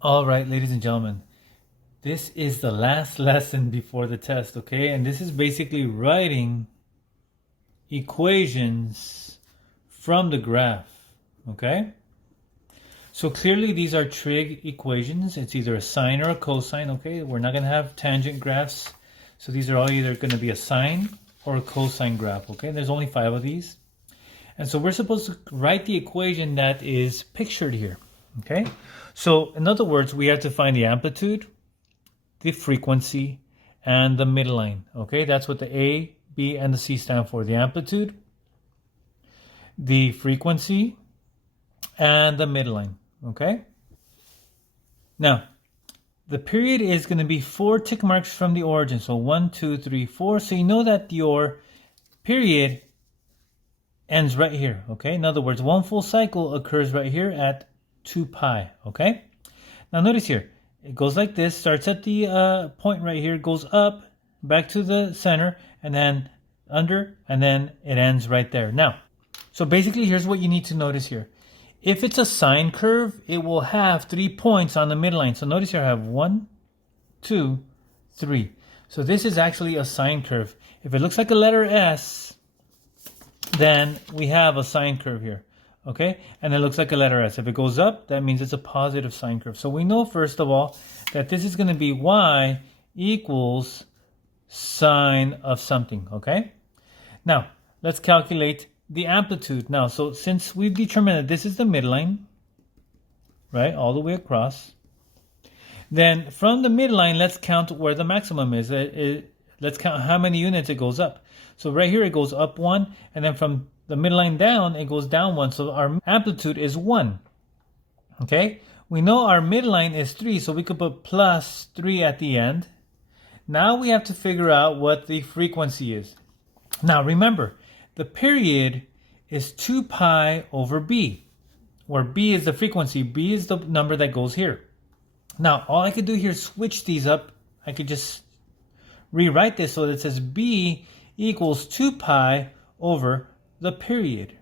All right, ladies and gentlemen, this is the last lesson before the test, okay? And this is basically writing equations from the graph, okay? So clearly these are trig equations. It's either a sine or a cosine, okay? We're not going to have tangent graphs. So these are all either going to be a sine or a cosine graph, okay? There's only 5 of these. And so we're supposed to write the equation that is pictured here, okay? So in other words, we have to find the amplitude, the frequency, and the midline, okay? That's what the A, B, and the C stand for. The amplitude, the frequency, and the midline, okay? Now, the period is going to be 4 tick marks from the origin. So 1, 2, 3, 4. So you know that your period ends right here, okay? In other words, one full cycle occurs right here at 2 pi, okay? Now notice here, it goes like this, starts at the point right here, goes up, back to the center, and then under, and then it ends right there. Now, so basically here's what you need to notice here. If it's a sine curve, it will have 3 points on the midline. So notice here I have 1, 2, 3. So this is actually a sine curve. If it looks like a letter S, then we have a sine curve here, okay? And it looks like a letter S. If it goes up, that means it's a positive sine curve. So we know, first of all, that this is going to be y equals sine of something, okay? Now, let's calculate the amplitude. Now, so since we've determined that this is the midline, right, all the way across, then from the midline, let's count where the maximum is. Let's count how many units it goes up. So right here, it goes up 1, and then from the midline down, it goes down 1. So our amplitude is 1, okay? We know our midline is 3, so we could put plus 3 at the end. Now we have to figure out what the frequency is. Now remember, the period is 2 pi over b, where b is the frequency. B is the number that goes here. Now, all I could do here is switch these up. I could just rewrite this so that it says b equals 2 pi over the period,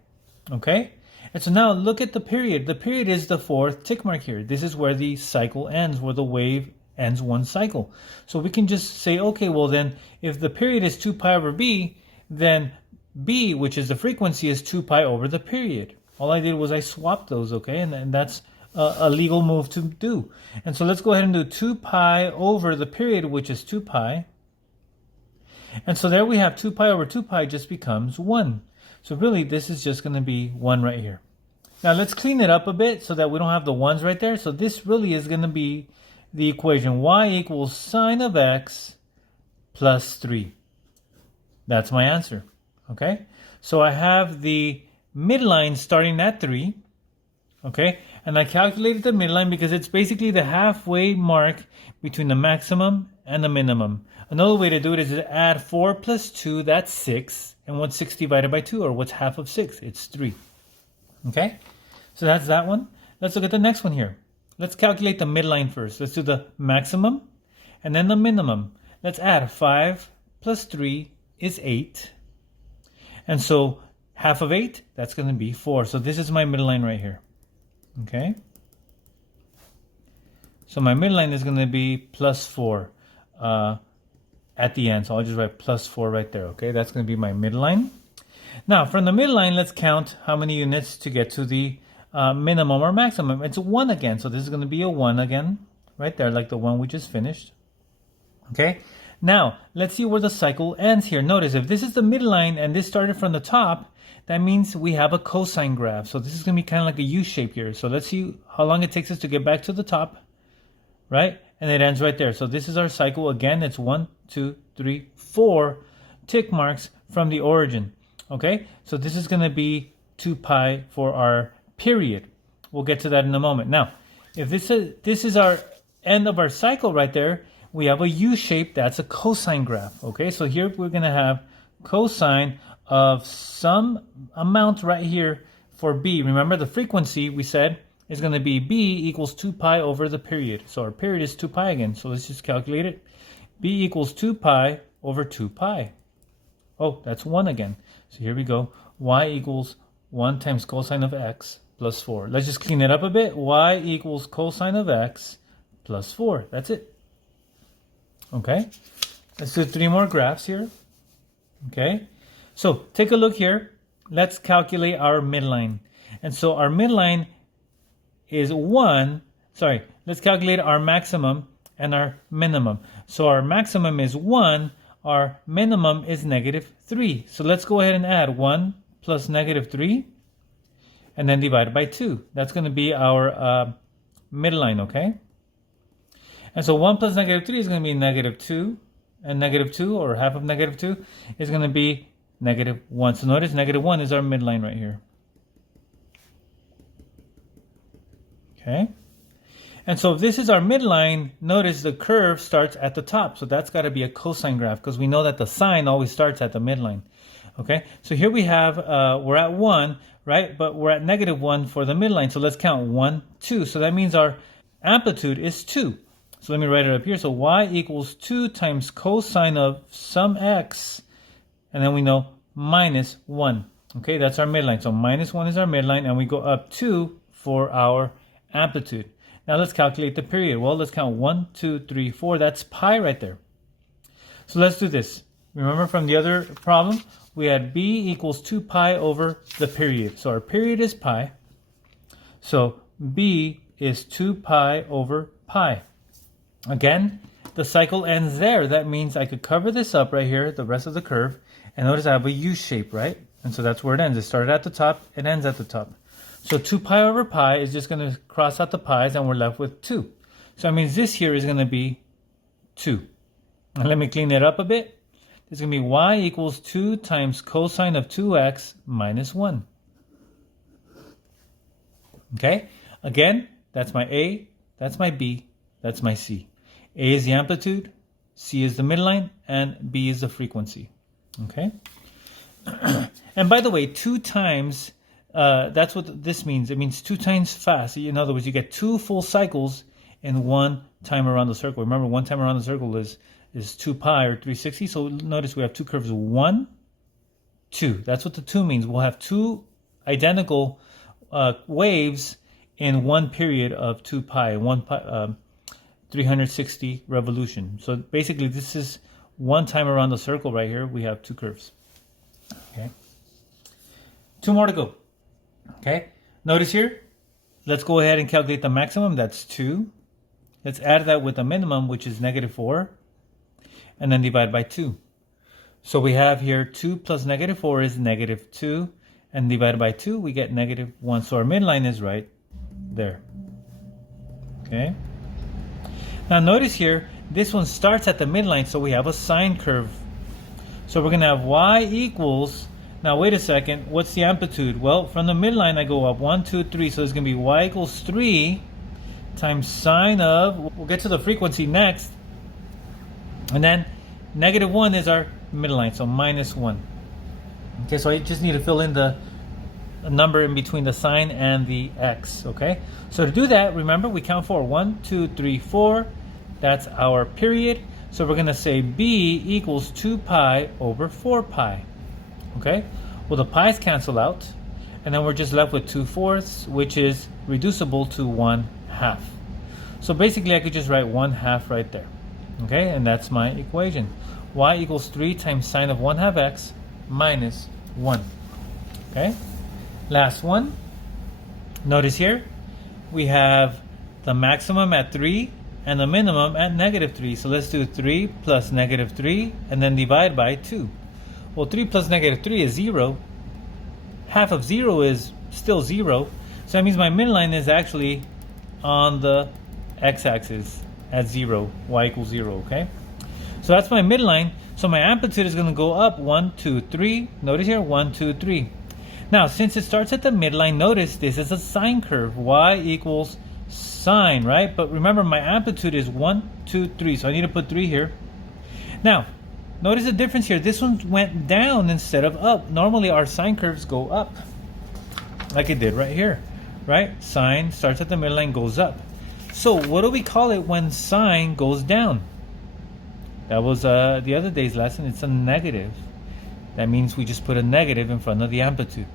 okay? And so now look at the period. The period is the 4th tick mark here. This is where the cycle ends, where the wave ends one cycle. So we can just say, okay, well then, if the period is 2 pi over b, then b, which is the frequency, is 2 pi over the period. All I did was I swapped those, okay? And that's a legal move to do. And so let's go ahead and do 2 pi over the period, which is 2 pi. And so there we have 2 pi over 2 pi just becomes 1. So really, this is just going to be 1 right here. Now let's clean it up a bit so that we don't have the 1s right there. So this really is going to be the equation y equals sine of x plus 3. That's my answer. Okay? So I have the midline starting at 3. Okay? And I calculated the midline because it's basically the halfway mark between the maximum and the minimum. Another way to do it is to add 4 plus 2, that's 6. And what's 6 divided by 2, or what's half of 6? It's 3. Okay? So that's that one. Let's look at the next one here. Let's calculate the midline first. Let's do the maximum and then the minimum. Let's add 5 plus 3 is 8. And so half of 8, that's going to be 4. So this is my midline right here. Okay? So my midline is going to be plus 4 at the end. So I'll just write plus 4 right there. Okay? That's going to be my midline. Now, from the midline, let's count how many units to get to the minimum or maximum. It's 1 again. So this is going to be a 1 again. Right there, like the one we just finished. Okay? Now, let's see where the cycle ends here. Notice, if this is the midline and this started from the top, that means we have a cosine graph. So this is going to be kind of like a U shape here. So let's see how long it takes us to get back to the top, right? And it ends right there. So this is our cycle. Again, it's 1, 2, 3, 4 tick marks from the origin, okay? So this is going to be 2 pi for our period. We'll get to that in a moment. Now, if this is our end of our cycle right there, we have a U shape. That's a cosine graph, okay? So here we're going to have cosine of some amount right here for b. Remember, the frequency we said is going to be b equals 2 pi over the period. So our period is 2 pi again. So let's just calculate it. b equals 2 pi over 2 pi. Oh, that's 1 again. So here we go. Y equals 1 times cosine of x plus 4. Let's just clean it up a bit. Y equals cosine of x plus 4. That's it. Okay, let's do 3 more graphs here. Okay, so take a look here. Let's calculate our midline. And so our midline is 1. Sorry, let's calculate our maximum and our minimum. So our maximum is 1. Our minimum is -3. So let's go ahead and add 1 plus -3 and then divide by 2. That's going to be our midline, okay? And so 1 plus -3 is going to be -2. And -2, or half of -2, is going to be -1. So notice -1 is our midline right here. Okay? And so if this is our midline, notice the curve starts at the top. So that's got to be a cosine graph because we know that the sine always starts at the midline. Okay? So here we have, we're at 1, right? But we're at -1 for the midline. So let's count 1, 2. So that means our amplitude is 2. So let me write it up here. So y equals 2 times cosine of some x, and then we know minus 1. Okay, that's our midline. So minus 1 is our midline, and we go up 2 for our amplitude. Now let's calculate the period. Well, let's count 1, 2, 3, 4. That's pi right there. So let's do this. Remember from the other problem, we had b equals 2 pi over the period. So our period is pi. So b is 2 pi over pi. Again, the cycle ends there. That means I could cover this up right here, the rest of the curve, and notice I have a U shape, right? And so that's where it ends. It started at the top, it ends at the top. So 2 pi over pi is just going to cross out the pi's, and we're left with 2. So that means this here is going to be 2. And let me clean it up a bit. It's going to be y equals 2 times cosine of 2x minus 1. Okay? Again, that's my A, that's my B, that's my C. A is the amplitude, C is the midline, and B is the frequency. Okay? And by the way, 2 times, that's what this means. It means 2 times fast. In other words, you get 2 full cycles in 1 time around the circle. Remember, 1 time around the circle is 2 pi or 360. So notice we have 2 curves, 1, 2. That's what the 2 means. We'll have 2 identical waves in 1 period of 2 pi, 360 revolution. So basically this is 1 time around the circle right here. We have 2 curves. Okay. 2 more to go. Okay. Notice here, let's go ahead and calculate the maximum. That's 2. Let's add that with the minimum, which is -4. And then divide by 2. So we have here 2 plus -4 is -2. And divided by 2, we get -1. So our midline is right there. Okay. Now notice here, this one starts at the midline, so we have a sine curve. So we're going to have y equals, now wait a second, what's the amplitude? Well, from the midline I go up 1, 2, 3, so it's going to be y equals 3 times sine of, we'll get to the frequency next, and then -1 is our midline, so -1. Okay, so I just need to fill in the number in between the sine and the x, okay? So to do that, remember, we count 4. 1, 2, 3, 4. That's our period. So we're going to say b equals 2 pi over 4 pi, okay? Well, the pi's cancel out, and then we're just left with 2/4, which is reducible to 1/2. So basically, I could just write 1/2 right there, okay? And that's my equation. Y equals 3 times sine of 1/2 x minus 1, okay? Last one. Notice here, we have the maximum at 3 and the minimum at -3. So let's do 3 plus -3 and then divide by 2. Well, 3 plus -3 is 0. Half of 0 is still 0. So that means my midline is actually on the x-axis at 0, y equals 0, okay? So that's my midline. So my amplitude is going to go up 1, 2, 3. Notice here, 1, 2, 3. Now, since it starts at the midline, notice this is a sine curve. Y equals sine, right? But remember, my amplitude is 1, 2, 3. So I need to put 3 here. Now, notice the difference here. This one went down instead of up. Normally, our sine curves go up, like it did right here, right? Sine starts at the midline, goes up. So what do we call it when sine goes down? That was the other day's lesson. It's a negative. That means we just put a negative in front of the amplitude.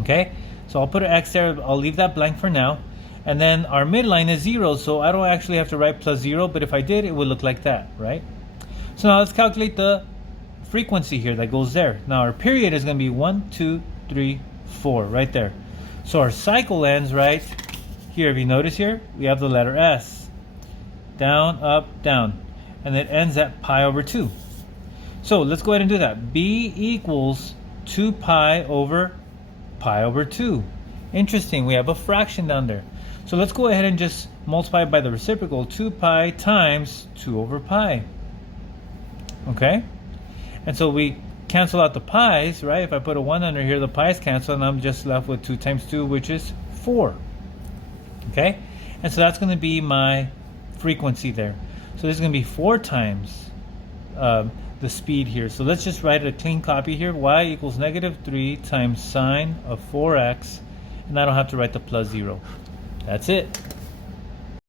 Okay? So I'll put an X there. I'll leave that blank for now. And then our midline is 0, so I don't actually have to write plus 0, but if I did, it would look like that, right? So now let's calculate the frequency here that goes there. Now our period is going to be 1, 2, 3, 4, right there. So our cycle ends right here. If you notice here, we have the letter S. Down, up, down. And it ends at pi over 2. So let's go ahead and do that. B equals 2 pi over 2. Interesting, we have a fraction down there. So let's go ahead and just multiply by the reciprocal. 2 pi times 2 over pi. Okay? And so we cancel out the pi's, right? If I put a 1 under here, the pi's cancel, and I'm just left with 2 times 2, which is 4. Okay? And so that's going to be my frequency there. So this is going to be 4 times the speed here. So let's just write a clean copy here. Y equals negative 3 times sine of 4x. And I don't have to write the plus 0. That's it.